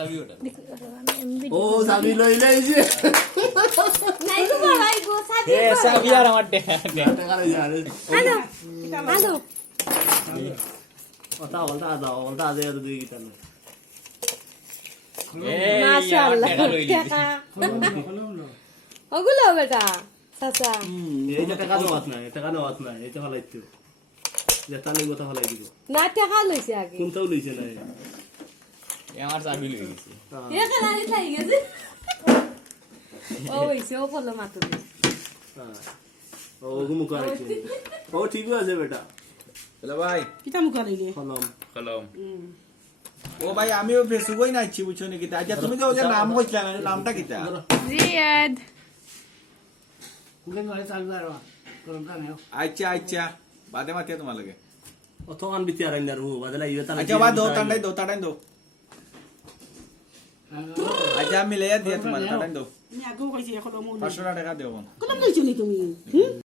চাবি ওটা ও চাবি লইলে এই যে নাই গো ভাই গো সাবি এ চাবি আর আমার টাকা টাকা লই যা রে হ্যালো হ্যালো ওটা ওলটা দে দুই গিটা না এই মাশাআল্লাহ টাকা লইলি ওগুলো বেটা চাচা এই যে টাকা নেওয়াত না এটা ফলাইতো যেটা লইব তা ফলাই দিব না টাকা লইছে আগে কোনটাও লইছে না আমার চাবি লই গেছে এখানে আনি থাই গেছে ও হইছে ও বললো মাত্র ও গুমু করাইছে ও ঠিক আছে বেটা হ্যালো ভাই কিতা মুখা লইলে কলম কলম ও ভাই আমিও ফেসবুকই নাইছি বুঝছো নাকি আচ্ছা তুমি তো ওদের নাম কইছিলা না নামটা কিটা জিয়াদ কুলে নয় চালু আর করমটা নেও আচ্ছা আচ্ছা বাদে মাতে তোমার লাগে অত আন বিতি আর ইন্দার হু বাদলা ইয়ে তালা আচ্ছা বাদ দো টাটাই দো আচ্ছা আমি লেয়া দিয়া তোমার টাটাই দো আমি আগেও কইছি এখন 500 টাকা দেব কলম লইছো নি তুমি